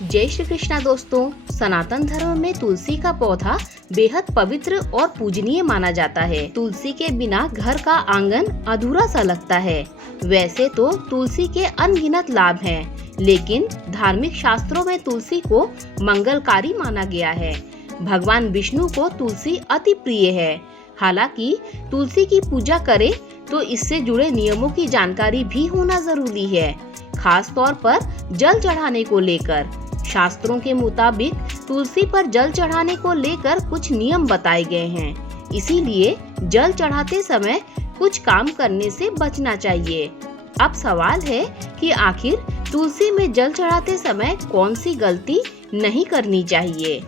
जय श्री कृष्णा दोस्तों। सनातन धर्म में तुलसी का पौधा बेहद पवित्र और पूजनीय माना जाता है। तुलसी के बिना घर का आंगन अधूरा सा लगता है। वैसे तो तुलसी के अनगिनत लाभ हैं, लेकिन धार्मिक शास्त्रों में तुलसी को मंगलकारी माना गया है। भगवान विष्णु को तुलसी अति प्रिय है। हालांकि तुलसी की पूजा करें तो इससे जुड़े नियमों की जानकारी भी होना जरूरी है, खास तौर पर जल चढ़ाने को लेकर। शास्त्रों के मुताबिक तुलसी पर जल चढ़ाने को लेकर कुछ नियम बताए गए हैं, इसीलिए जल चढ़ाते समय कुछ काम करने से बचना चाहिए। अब सवाल है कि आखिर तुलसी में जल चढ़ाते समय कौन सी गलती नहीं करनी चाहिए।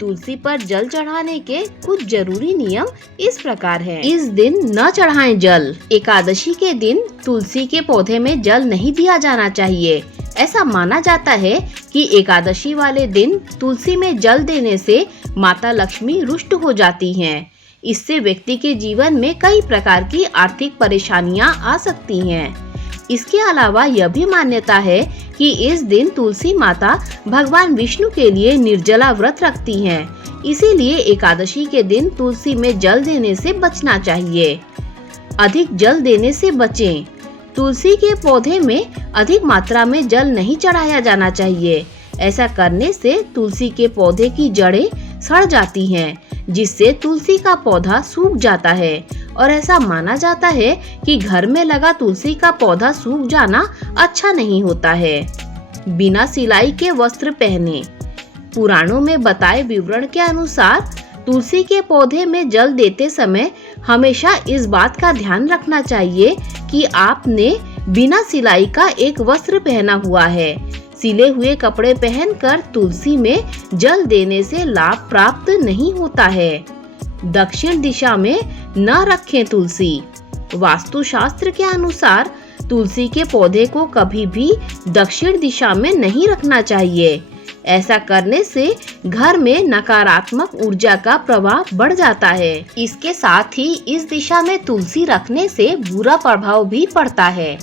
तुलसी पर जल चढ़ाने के कुछ जरूरी नियम इस प्रकार हैं। इस दिन न चढ़ाएं जल। एकादशी के दिन तुलसी के पौधे में जल नहीं दिया जाना चाहिए। ऐसा माना जाता है कि एकादशी वाले दिन तुलसी में जल देने से माता लक्ष्मी रुष्ट हो जाती हैं। इससे व्यक्ति के जीवन में कई प्रकार की आर्थिक परेशानियां आ सकती हैं। इसके अलावा यह भी मान्यता है कि इस दिन तुलसी माता भगवान विष्णु के लिए निर्जला व्रत रखती हैं। इसीलिए एकादशी के दिन तुलसी में जल देने से बचना चाहिए। अधिक जल देने से बचें। तुलसी के पौधे में अधिक मात्रा में जल नहीं चढ़ाया जाना चाहिए। ऐसा करने से तुलसी के पौधे की जड़ें सड़ जाती हैं, जिससे तुलसी का पौधा सूख जाता है और ऐसा माना जाता है कि घर में लगा तुलसी का पौधा सूख जाना अच्छा नहीं होता है। बिना सिलाई के वस्त्र पहने। पुराणों में बताए विवरण के अनुसार तुलसी के पौधे में जल देते समय हमेशा इस बात का ध्यान रखना चाहिए कि आपने बिना सिलाई का एक वस्त्र पहना हुआ है। सिले हुए कपड़े पहनकर तुलसी में जल देने से लाभ प्राप्त नहीं होता है। दक्षिण दिशा में न रखें तुलसी। वास्तुशास्त्र के अनुसार तुलसी के पौधे को कभी भी दक्षिण दिशा में नहीं रखना चाहिए। ऐसा करने से घर में नकारात्मक ऊर्जा का प्रभाव बढ़ जाता है। इसके साथ ही इस दिशा में तुलसी रखने से बुरा प्रभाव भी पड़ता है।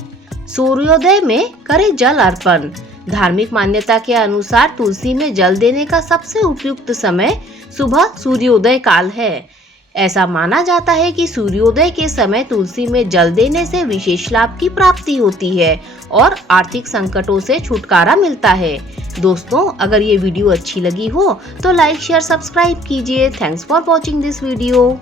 सूर्योदय में करें जल अर्पण। धार्मिक मान्यता के अनुसार तुलसी में जल देने का सबसे उपयुक्त समय सुबह सूर्योदय काल है। ऐसा माना जाता है कि सूर्योदय के समय तुलसी में जल देने से विशेष लाभ की प्राप्ति होती है और आर्थिक संकटों से छुटकारा मिलता है। दोस्तों, अगर ये वीडियो अच्छी लगी हो तो लाइक शेयर सब्सक्राइब कीजिए। Thanks for watching this video.